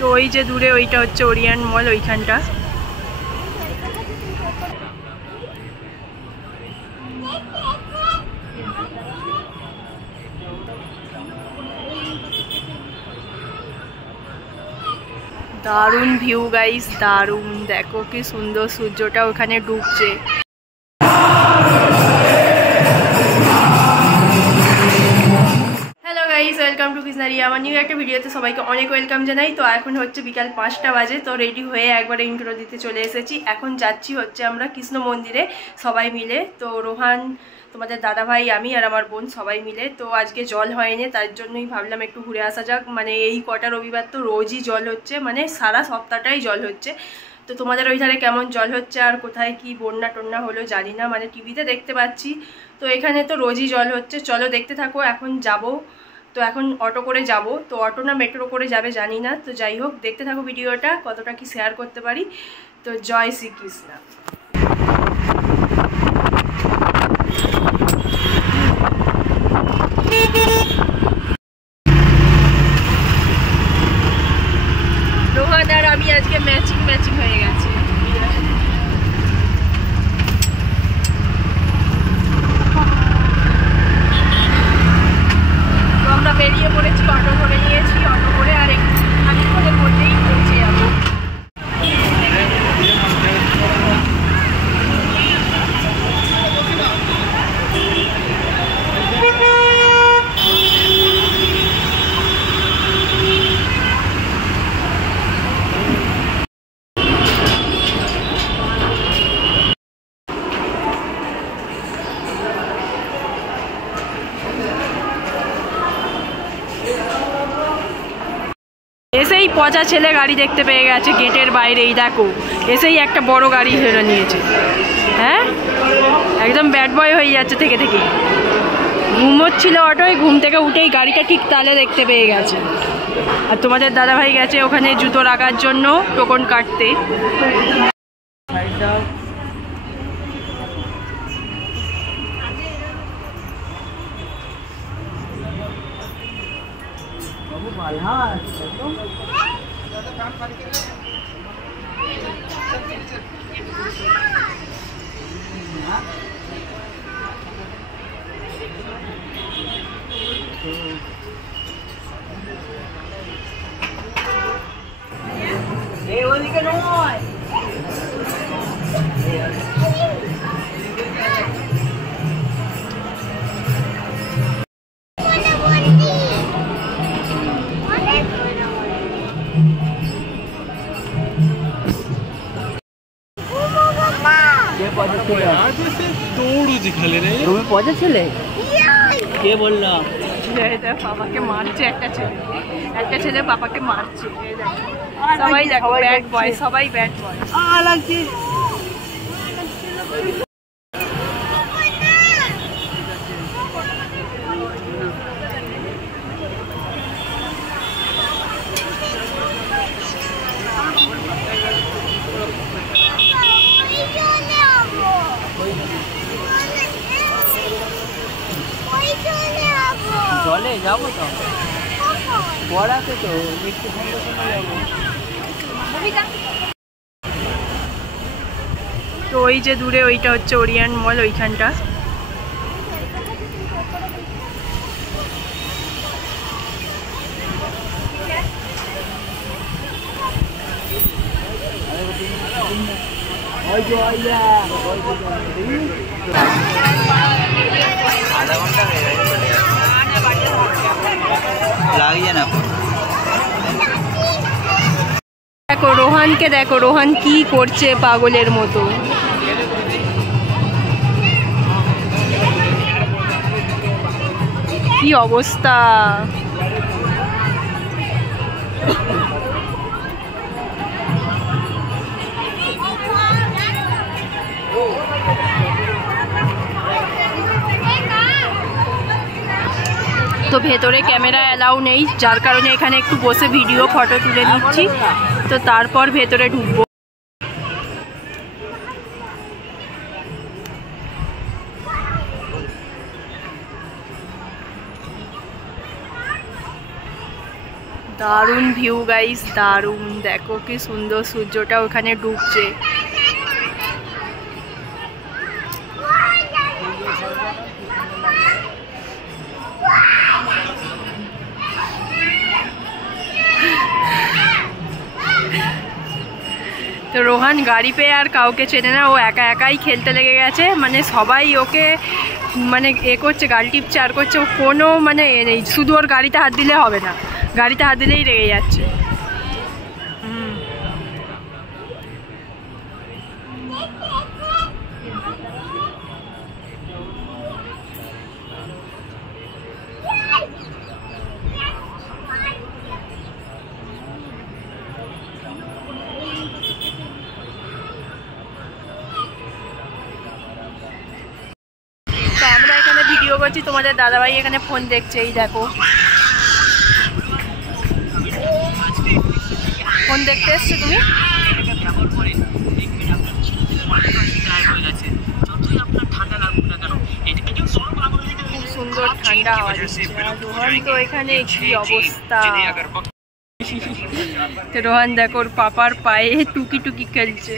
তো ওই যে দূরে ওইটা হচ্ছে ওরিয়েন্ট মল, ওইখানটা। দারুণ ভিউ গাইস, দারুণ। দেখো কি সুন্দর সূর্যটা ওখানে ডুবছে। Hello guys, welcome to Krishnari. আমার নিউ একটা ভিডিওতে সবাইকে অনেক ওয়েলকাম জানাই। তো এখন হচ্ছে বিকাল 5টা বাজে। তো রেডি হয়ে একবারে ইন্ট্রো দিতে চলে এসেছি। এখন যাচ্ছি হচ্ছে আমরা কৃষ্ণ মন্দিরে সবাই মিলে। তো রোহান, তোমাদের দাদা ভাই, আমি আর আমার বোন সবাই মিলে। তো আজকে জল হয়নি, তার জন্যই ভাবলাম একটু ঘুরে আসা যাক। মানে এই কটা রবিবার তো রোজই জল হচ্ছে, মানে সারা সপ্তাহটাই জল হচ্ছে। তো তোমাদের ওই ধারে কেমন জল হচ্ছে আর কোথায় কি বন্যা টন্যা হলো জানি না, মানে টিভিতে দেখতে পাচ্ছি। তো এখানে তো রোজই জল হচ্ছে। চলো দেখতে থাকো। এখন যাব, তো এখন অটো করে যাব। তো অটো না মেট্রো করে যাবে জানি না। তো যাই হোক, দেখতে থাকো ভিডিওটা, কতটা কি শেয়ার করতে পারি। তো জয় শ্রীকৃষ্ণ। রোহান আর আমি আজকে ম্যাচিং হয়ে গেছে। তো আমরা বেরিয়ে পড়েছি, অটো করে নিয়েছি। অটো করে আর একটু খানিক্ষণের মধ্যেই পৌঁছে যাবো। এসেই পচা ছেলে গাড়ি দেখতে পেয়ে গেছে গেটের বাইরেই। দেখো, এসেই একটা বড় গাড়ি ধরে নিয়েছে। হ্যাঁ, একদম ব্যাড বয় হয়ে যাচ্ছে থেকে থেকে। ঘুমোচ্ছিল অটোয়, ঘুম থেকে উঠেই গাড়িটা ঠিক তালে দেখতে পেয়ে গেছে। আর তোমাদের দাদাভাই গেছে ওখানে জুতো রাখার জন্য টোকন কাটতে। ওদিকে নয়, পচা ছেলে কে বললো? পাপাকে মারছে একটা ছেলে পাপাকে মারছে। সবাই দেখো ব্যাড বয়, সবাই ব্যাড বয়। লাগছে জলে যাবো তো, পড়াতে তো একটু সঙ্গে যাবো। তো ওই যে দূরে ওইটা হচ্ছে ওরিয়েন্ট মল, ওইখানটা। দেখো রোহানকে, দেখো রোহান কি করছে পাগলের মতো। কি অবস্থা! তো ভেতরে ক্যামেরা অ্যালাউ নেই, যার কারণে এখানে একটু বসে ভিডিও ফটো তুলে নিচ্ছি। তো তারপর ভেতরে ঢুকবো। দারুণ ভিউ গাইস, দারুণ। দেখো কি সুন্দর সূর্যটা ওখানে ডুবছে। তো রোহান গাড়ি পেয়ে আর কাউকে চেনে না, ও একা একাই খেলতে লেগে গেছে। মানে সবাই ওকে মানে এ করছে, গাড়ি টিপছে আর করছে, ও কোনো মানে এ নেই। শুধু ওর গাড়িতে হাত দিলে হবে না, গাড়িতে হাত দিলেই রেগে যাচ্ছে। তো আমরা এখানে ভিডিও করছি, তোমাদের দাদাভাই এখানে ফোন দেখছে। এই দেখো ফোন দেখতে এসছো তুমি? খুব সুন্দর ঠান্ডা হাওয়া দিচ্ছে। রোহান তো এখানে কি অবস্থা। তো রোহান দেখো ওর পাপার পায়ে টুকি টুকি খেলছে।